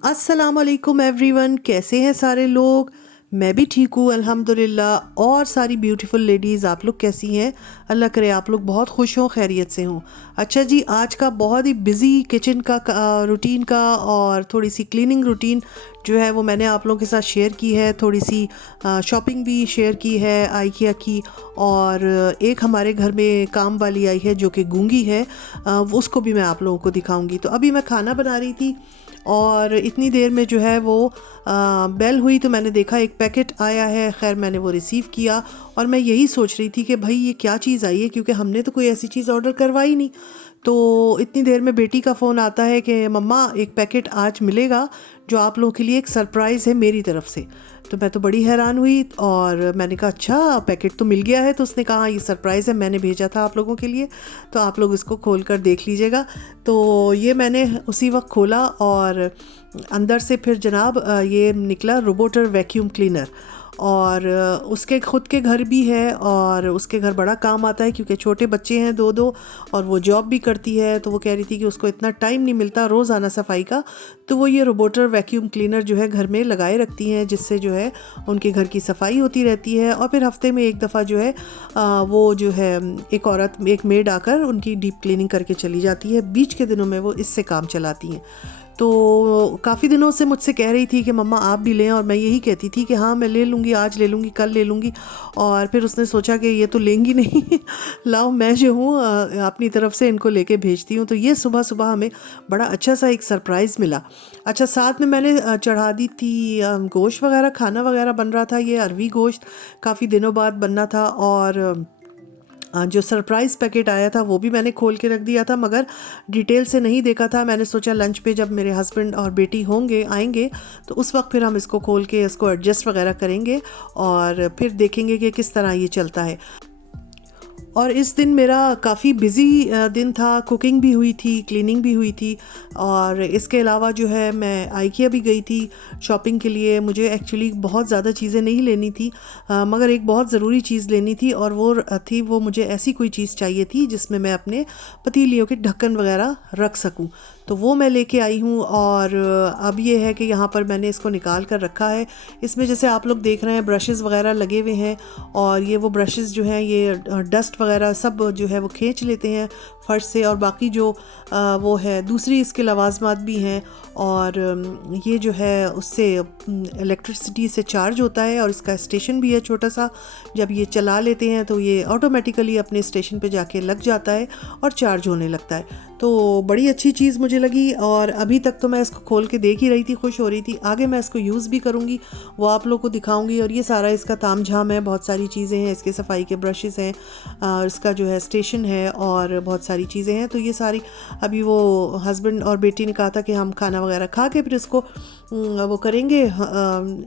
अस्सलाम वालेकुम एवरीवन, कैसे हैं सारे लोग। मैं भी ठीक हूँ अल्हम्दुलिल्लाह। और सारी ब्यूटीफुल लेडीज़, आप लोग कैसी हैं। अल्लाह करे आप लोग बहुत खुश हों, खैरियत से हों। अच्छा जी, आज का बहुत ही बिज़ी किचन का रूटीन का और थोड़ी सी क्लीनिंग रूटीन जो है वो मैंने आप लोगों के साथ शेयर की है। थोड़ी सी शॉपिंग भी शेयर की है आइकिया की। और एक हमारे घर में काम वाली आई है जो कि गूंगी है, उसको भी मैं आप लोगों को दिखाऊंगी। तो अभी मैं खाना बना रही थी और इतनी देर में जो है वो बेल हुई तो मैंने देखा एक पैकेट आया है। खैर मैंने वो रिसीव किया और मैं यही सोच रही थी कि भाई ये क्या चीज़ आई है, क्योंकि हमने तो कोई ऐसी चीज़ ऑर्डर करवाई नहीं। तो इतनी देर में बेटी का फ़ोन आता है कि मम्मा एक पैकेट आज मिलेगा जो आप लोगों के लिए एक सरप्राइज़ है मेरी तरफ से। तो मैं तो बड़ी हैरान हुई और मैंने कहा अच्छा पैकेट तो मिल गया है। तो उसने कहा ये सरप्राइज़ है, मैंने भेजा था आप लोगों के लिए, तो आप लोग इसको खोल कर देख लीजिएगा। तो ये मैंने उसी वक्त खोला और अंदर से फिर जनाब ये निकला रोबोटर वैक्यूम क्लीनर। और उसके ख़ुद के घर भी है और उसके घर बड़ा काम आता है क्योंकि छोटे बच्चे हैं दो दो, और वो जॉब भी करती है। तो वो कह रही थी कि उसको इतना टाइम नहीं मिलता रोज़ाना सफाई का, तो वो ये रोबोटर वैक्यूम क्लीनर जो है घर में लगाए रखती हैं, जिससे जो है उनके घर की सफाई होती रहती है। और फिर हफ्ते में एक दफ़ा जो है वो जो है एक औरत, एक मेड आकर उनकी डीप क्लीनिंग करके चली जाती है। बीच के दिनों में वो इससे काम चलाती हैं। तो काफ़ी दिनों से मुझसे कह रही थी कि मम्मा आप भी लें, और मैं यही कहती थी कि हाँ मैं ले लूँगी, आज ले लूँगी, कल ले लूँगी। और फिर उसने सोचा कि ये तो लेंगी नहीं लाओ मैं जो हूँ अपनी तरफ से इनको लेके भेजती हूँ। तो ये सुबह सुबह हमें बड़ा अच्छा सा एक सरप्राइज़ मिला। अच्छा, साथ में मैंने चढ़ा दी थी गोश्त वगैरह, खाना वगैरह बन रहा था। ये अरवी गोश्त काफ़ी दिनों बाद बनना था। और जो सरप्राइज़ पैकेट आया था वो भी मैंने खोल के रख दिया था, मगर डिटेल से नहीं देखा था। मैंने सोचा लंच पे जब मेरे हस्बैंड और बेटी होंगे, आएंगे, तो उस वक्त फिर हम इसको खोल के इसको एडजस्ट वगैरह करेंगे और फिर देखेंगे कि किस तरह ये चलता है। और इस दिन मेरा काफ़ी बिज़ी दिन था। कुकिंग भी हुई थी, क्लीनिंग भी हुई थी, और इसके अलावा जो है मैं आइकिया भी गई थी शॉपिंग के लिए। मुझे एक्चुअली बहुत ज़्यादा चीज़ें नहीं लेनी थी, मगर एक बहुत ज़रूरी चीज़ लेनी थी, और वो मुझे ऐसी कोई चीज़ चाहिए थी जिसमें मैं अपने पतीलियों के ढक्कन वगैरह रख सकूं। तो वो मैं लेके आई हूँ। और अब ये है कि यहाँ पर मैंने इसको निकाल कर रखा है। इसमें जैसे आप लोग देख रहे हैं ब्रशेज़ वगैरह लगे हुए हैं, और ये वो ब्रशेज़ जो हैं ये डस्ट वगैरह सब जो है वो खींच लेते हैं फर्श से। और बाकी जो वो है दूसरी इसके लवाजमात भी हैं, और ये जो है उससे इलेक्ट्रिसिटी से चार्ज होता है, और इसका स्टेशन भी है छोटा सा। जब ये चला लेते हैं तो ये ऑटोमेटिकली अपने स्टेशन पे जाके लग जाता है और चार्ज होने लगता है। तो बड़ी अच्छी चीज़ मुझे लगी, और अभी तक तो मैं इसको खोल के देख ही रही थी, खुश हो रही थी। आगे मैं इसको यूज़ भी करूँगी, वो आप लोग को दिखाऊंगी। और ये सारा इसका ताम झाम है, बहुत सारी चीज़ें हैं इसके, सफाई के ब्रशेज़ हैं, और इसका जो है स्टेशन है, और बहुत सारी चीज़ें हैं। तो ये सारी अभी वो हस्बैंड और बेटी ने कहा था कि हम खाना वगैरह खा के फिर इसको वो करेंगे,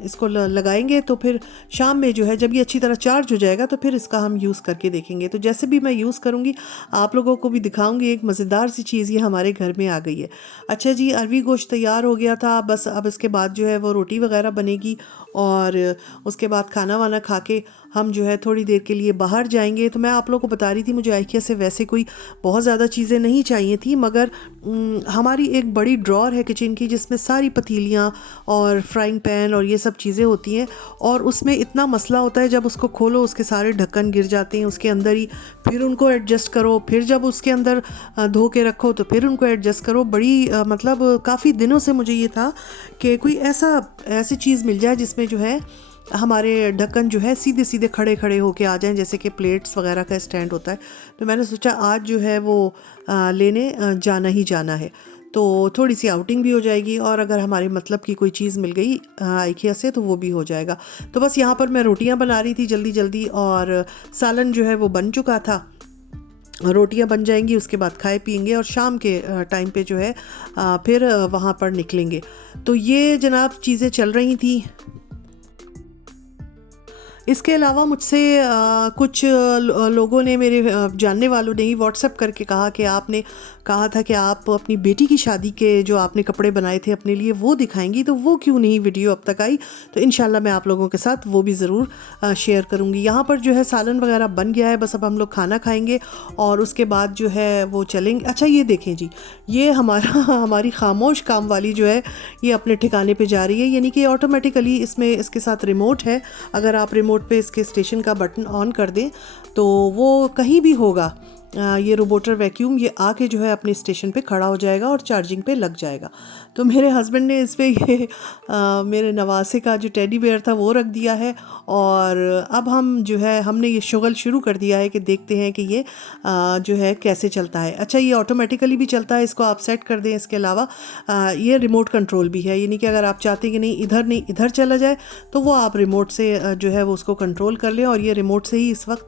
इसको लगाएंगे। तो फिर शाम में जो है जब ये अच्छी तरह चार्ज हो जाएगा तो फिर इसका हम यूज़ करके देखेंगे। तो जैसे भी मैं यूज़ करूँगी आप लोगों को भी दिखाऊंगी। एक मज़ेदार सी चीज़ ये हमारे घर में आ गई है। अच्छा जी, अरवी गोश्त तैयार हो गया था, बस अब इसके बाद जो है वो रोटी वगैरह बनेगी, और उसके बाद खाना वाना खा के हम जो है थोड़ी देर के लिए बाहर जाएंगे। तो मैं आप लोगों को बता रही थी मुझे आइकिया से वैसे कोई बहुत ज़्यादा चीज़ें नहीं चाहिए थी, मगर हमारी एक बड़ी ड्रॉर है किचन की जिसमें सारी पतीलियाँ और फ्राइंग पैन और ये सब चीज़ें होती हैं। और उसमें इतना मसला होता है, जब उसको खोलो उसके सारे ढक्कन गिर जाते हैं उसके अंदर ही, फिर उनको एडजस्ट करो, फिर जब उसके अंदर धो के रखो तो फिर उनको एडजस्ट करो। बड़ी मतलब काफ़ी दिनों से मुझे ये था कि कोई ऐसी चीज़ मिल जाए जिसमें जो है हमारे ढक्कन जो है सीधे सीधे खड़े खड़े होके आ जाएं, जैसे कि प्लेट्स वगैरह का स्टैंड होता है। तो मैंने सोचा आज जो है वो लेने जाना ही जाना है, तो थोड़ी सी आउटिंग भी हो जाएगी, और अगर हमारे मतलब की कोई चीज़ मिल गई आइकिया से तो वो भी हो जाएगा। तो बस यहाँ पर मैं रोटियाँ बना रही थी जल्दी जल्दी, और सालन जो है वो बन चुका था। रोटियां बन जाएंगी, उसके बाद खाए पिएंगे, और शाम के टाइम पे जो है फिर वहाँ पर निकलेंगे। तो ये जनाब चीज़ें चल रही थी। इसके अलावा मुझसे कुछ लोगों ने, मेरे जानने वालों ने ही व्हाट्सएप करके कहा कि आपने कहा था कि आप अपनी बेटी की शादी के जो आपने कपड़े बनाए थे अपने लिए वो दिखाएंगी, तो वो क्यों नहीं वीडियो अब तक आई। तो इंशाल्लाह मैं आप लोगों के साथ वो भी ज़रूर शेयर करूँगी। यहाँ पर जो है सालन वगैरह बन गया है, बस अब हम लोग खाना खाएंगे और उसके बाद जो है वो चलेंगे। अच्छा ये देखें जी, ये हमारी खामोश काम वाली जो है ये अपने ठिकाने पे जा रही है, यानी कि ऑटोमेटिकली इसमें इसके साथ रिमोट है। अगर आप रिमोट पे इसके स्टेशन का बटन ऑन कर दें तो वो कहीं भी होगा, ये रोबोटर वैक्यूम ये आके जो है अपने स्टेशन पे खड़ा हो जाएगा और चार्जिंग पे लग जाएगा। तो मेरे हस्बैंड ने इस पे ये मेरे नवासे का जो टेडी बेयर था वो रख दिया है और अब हम जो है हमने ये शुगल शुरू कर दिया है कि देखते हैं कि ये जो है कैसे चलता है। अच्छा ये ऑटोमेटिकली भी चलता है, इसको आप सेट कर दें। इसके अलावा ये रिमोट कंट्रोल भी है, यानी कि अगर आप चाहते हैं कि नहीं इधर चला जाए तो वो आप रिमोट से जो है वो उसको कंट्रोल कर लें। और ये रिमोट से ही इस वक्त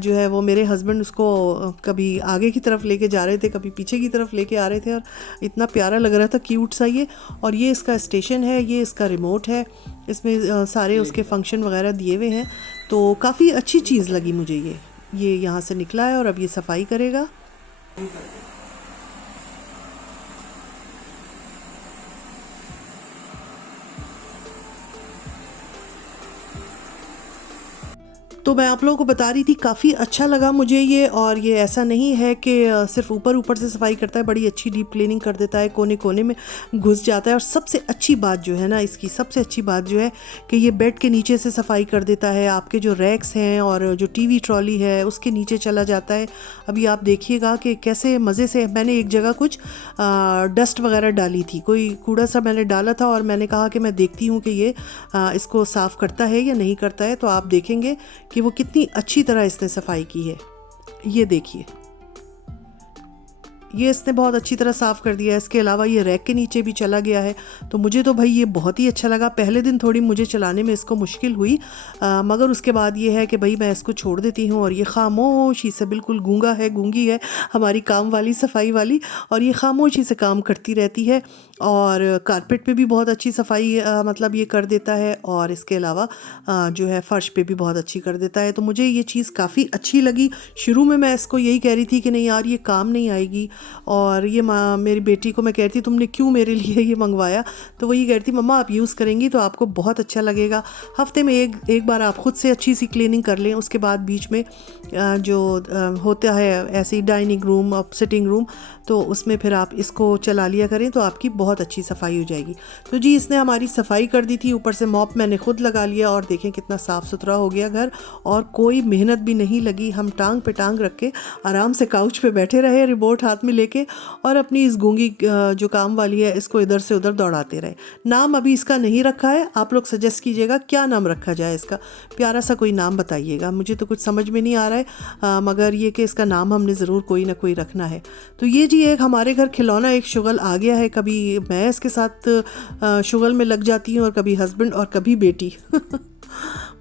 जो है वो मेरे हस्बैंड उसको कभी आगे की तरफ लेके जा रहे थे, कभी पीछे की तरफ लेके आ रहे थे और इतना प्यारा लग रहा था, क्यूट सा ये। और ये इसका स्टेशन है, ये इसका रिमोट है, इसमें सारे उसके फंक्शन वगैरह दिए हुए हैं। तो काफ़ी अच्छी चीज़ लगी मुझे ये यहाँ से निकला है और अब ये सफाई करेगा। तो मैं आप लोगों को बता रही थी काफ़ी अच्छा लगा मुझे ये। और ये ऐसा नहीं है कि सिर्फ ऊपर ऊपर से सफाई करता है, बड़ी अच्छी डीप क्लीनिंग कर देता है, कोने कोने में घुस जाता है। और सबसे अच्छी बात जो है ना, इसकी सबसे अच्छी बात जो है कि ये बेड के नीचे से सफाई कर देता है, आपके जो रैक्स हैं और जो टीवी ट्रॉली है उसके नीचे चला जाता है। अभी आप देखिएगा कि कैसे मज़े से, मैंने एक जगह कुछ डस्ट वगैरह डाली थी, कोई कूड़ा सा मैंने डाला था और मैंने कहा कि मैं देखती हूँ कि ये इसको साफ़ करता है या नहीं करता है। तो आप देखेंगे कि वो कितनी अच्छी तरह इसने सफाई की है। ये देखिए, ये इसने बहुत अच्छी तरह साफ़ कर दिया है। इसके अलावा ये रैक के नीचे भी चला गया है। तो मुझे तो भाई ये बहुत ही अच्छा लगा। पहले दिन थोड़ी मुझे चलाने में इसको मुश्किल हुई, मगर उसके बाद ये है कि भाई मैं इसको छोड़ देती हूँ और ये खामोशी से, बिल्कुल गूंगी है हमारी काम वाली, सफाई वाली, और ये खामोशी से काम करती रहती है। और कारपेट पे भी बहुत अच्छी सफाई मतलब ये कर देता है। और इसके अलावा जो है फ़र्श पे भी बहुत अच्छी कर देता है। तो मुझे ये चीज़ काफ़ी अच्छी लगी। शुरू में मैं इसको यही कह रही थी कि नहीं यार ये काम नहीं आएगी। और ये मेरी बेटी को मैं कह रही थी तुमने क्यों मेरे लिए ये मंगवाया, तो वो ये कह रही थी मम्मा आप यूज़ करेंगी तो आपको बहुत अच्छा लगेगा। हफ्ते में एक बार आप ख़ुद से अच्छी सी क्लीनिंग कर लें, उसके बाद बीच में जो होता है ऐसे ही डाइनिंग रूम और सिटिंग रूम, तो उसमें फिर आप इसको चला लिया करें तो आपकी बहुत अच्छी सफाई हो जाएगी। तो जी इसने हमारी सफाई कर दी थी, ऊपर से मॉप मैंने खुद लगा लिया और देखें कितना साफ़ सुथरा हो गया घर। और कोई मेहनत भी नहीं लगी, हम टांग पे टांग रख के आराम से काउच पे बैठे रहे रिमोट हाथ में लेके और अपनी इस गूंगी जो काम वाली है इसको इधर से उधर दौड़ाते रहे। नाम अभी इसका नहीं रखा है, आप लोग सजेस्ट कीजिएगा क्या नाम रखा जाए इसका, प्यारा सा कोई नाम बताइएगा। मुझे तो कुछ समझ में नहीं आ रहा है, मगर ये कि इसका नाम हमने ज़रूर कोई ना कोई रखना है। तो ये जी एक हमारे घर खिलौना एक शुगल आ गया है। कभी मैं इसके साथ शुगल में लग जाती हूँ और कभी हस्बैंड और कभी बेटी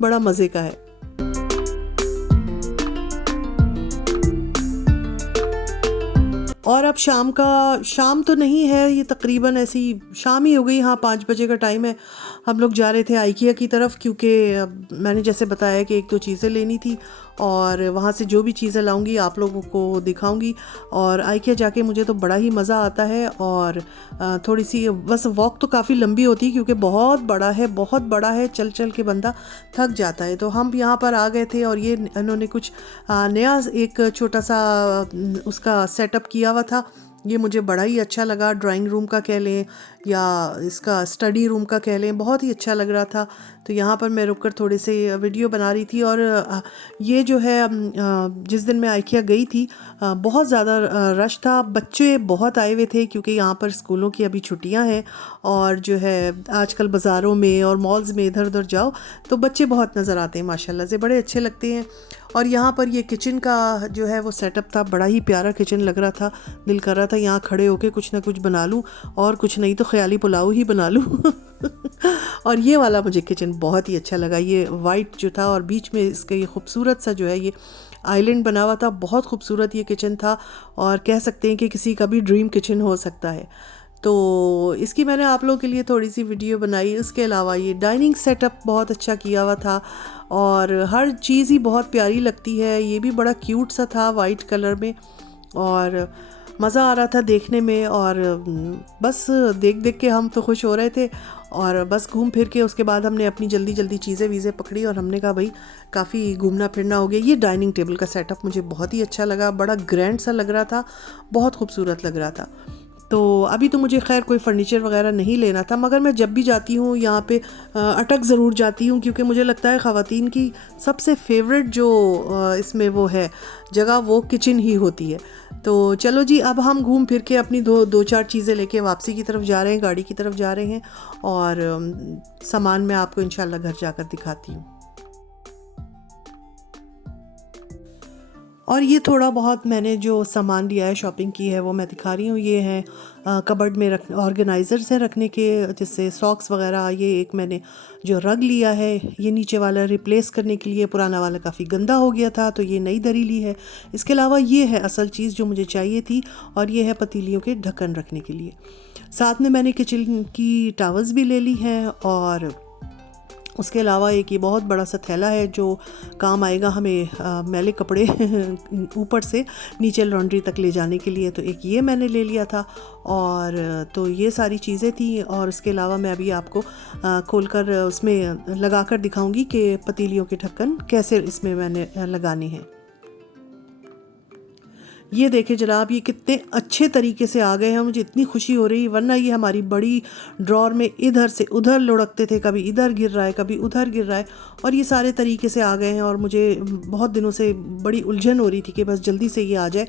बड़ा मज़े का है। और अब शाम तो नहीं है, ये तकरीबन ऐसी शाम ही हो गई। हाँ 5 बजे का टाइम है। हम लोग जा रहे थे आइकिया की तरफ, क्योंकि मैंने जैसे बताया कि 1-2 चीज़ें लेनी थी और वहाँ से जो भी चीज़ें लाऊंगी आप लोगों को दिखाऊंगी। और आइकिया जाके मुझे तो बड़ा ही मज़ा आता है। और थोड़ी सी बस वॉक तो काफ़ी लंबी होती है क्योंकि बहुत बड़ा है, चल चल के बंदा थक जाता है। तो हम यहाँ पर आ गए थे और ये इन्होंने कुछ नया एक छोटा सा उसका सेटअप किया हुआ था। ये मुझे बड़ा ही अच्छा लगा। ड्राइंग रूम का कह लें या इसका स्टडी रूम का कह लें, बहुत ही अच्छा लग रहा था। तो यहाँ पर मैं रुककर थोड़े से वीडियो बना रही थी। और ये जो है जिस दिन मैं आइकिया गई थी बहुत ज़्यादा रश था, बच्चे बहुत आए हुए थे क्योंकि यहाँ पर स्कूलों की अभी छुट्टियाँ हैं। और जो है आजकल बाज़ारों में और मॉल्स में इधर उधर जाओ तो बच्चे बहुत नज़र आते हैं, माशाल्लाह से बड़े अच्छे लगते हैं। और यहाँ पर ये किचन का जो है वो सेटअप था, बड़ा ही प्यारा किचन लग रहा था। दिल कर रहा था यहाँ खड़े होके कुछ ना कुछ बना लूँ, और कुछ नहीं तो ख्याली पुलाव ही बना लूँ और ये वाला मुझे किचन बहुत ही अच्छा लगा। ये वाइट जो था और बीच में इसका ये खूबसूरत सा जो है ये आइलैंड बना हुआ था, बहुत खूबसूरत ये किचन था। और कह सकते हैं कि किसी का भी ड्रीम किचन हो सकता है। तो इसकी मैंने आप लोगों के लिए थोड़ी सी वीडियो बनाई। उसके अलावा ये डाइनिंग सेटअप बहुत अच्छा किया हुआ था और हर चीज़ ही बहुत प्यारी लगती है। ये भी बड़ा क्यूट सा था वाइट कलर में और मज़ा आ रहा था देखने में। और बस देख देख के हम तो खुश हो रहे थे और बस घूम फिर के उसके बाद हमने अपनी जल्दी जल्दी चीज़ें वीज़ें पकड़ी और हमने कहा भाई काफ़ी घूमना फिरना हो गया। ये डाइनिंग टेबल का सेटअप मुझे बहुत ही अच्छा लगा, बड़ा ग्रैंड सा लग रहा था, बहुत खूबसूरत लग रहा था। तो अभी तो मुझे खैर कोई फ़र्नीचर वगैरह नहीं लेना था, मगर मैं जब भी जाती हूँ यहाँ पे अटक ज़रूर जाती हूँ, क्योंकि मुझे लगता है ख़वातीन की सबसे फेवरेट जो इसमें वो है जगह, वो किचन ही होती है। तो चलो जी, अब हम घूम फिर के अपनी दो चार चीज़ें लेके वापसी की तरफ जा रहे हैं, गाड़ी की तरफ जा रहे हैं और सामान मैं आपको इंशाल्लाह घर जाकर दिखाती हूँ। और ये थोड़ा बहुत मैंने जो सामान लिया है, शॉपिंग की है, वो मैं दिखा रही हूँ। ये है कबर्ड में रख ऑर्गेनाइज़र्स हैं रखने के, जैसे सॉक्स वगैरह। ये एक मैंने जो रग लिया है, ये नीचे वाला रिप्लेस करने के लिए, पुराना वाला काफ़ी गंदा हो गया था तो ये नई दरी ली है। इसके अलावा ये है असल चीज़ जो मुझे चाहिए थी, और ये है पतीलियों के ढक्कन रखने के लिए। साथ में मैंने किचन की टावल्स भी ले ली हैं और उसके अलावा एक ये बहुत बड़ा सा थैला है जो काम आएगा हमें मैले कपड़े ऊपर से नीचे लॉन्ड्री तक ले जाने के लिए। तो एक ये मैंने ले लिया था। और तो ये सारी चीज़ें थी। और उसके अलावा मैं अभी आपको खोलकर उसमें लगा कर दिखाऊंगी कि पतीलियों के ढक्कन कैसे इसमें मैंने लगाने हैं। ये देखें जनाब, ये कितने अच्छे तरीके से आ गए हैं। मुझे इतनी खुशी हो रही, वरना ये हमारी बड़ी ड्रॉर में इधर से उधर लुढ़कते थे, कभी इधर गिर रहा है कभी उधर गिर रहा है, और ये सारे तरीके से आ गए हैं। और मुझे बहुत दिनों से बड़ी उलझन हो रही थी कि बस जल्दी से ये आ जाए।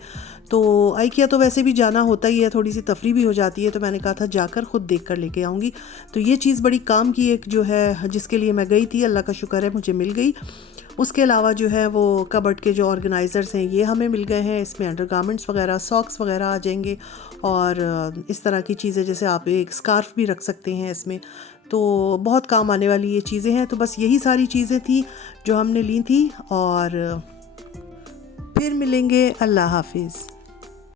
तो आइकिया तो वैसे भी जाना होता ही है, थोड़ी सी तफरी भी हो जाती है, तो मैंने कहा था जाकर ख़ुद देख कर लेके आऊँगी। तो ये चीज़ बड़ी काम की एक जो है, जिसके लिए मैं गई थी, अल्लाह का शुक्र है मुझे मिल गई। उसके अलावा जो है वो कबर्ड के जो ऑर्गेनाइज़र्स हैं ये हमें मिल गए हैं। इसमें अंडरगारमेंट्स वगैरह, सॉक्स वगैरह आ जाएंगे और इस तरह की चीज़ें, जैसे आप एक स्कार्फ भी रख सकते हैं इसमें। तो बहुत काम आने वाली ये चीज़ें हैं। तो बस यही सारी चीज़ें थी जो हमने ली थी, और फिर मिलेंगे। अल्लाह हाफिज़।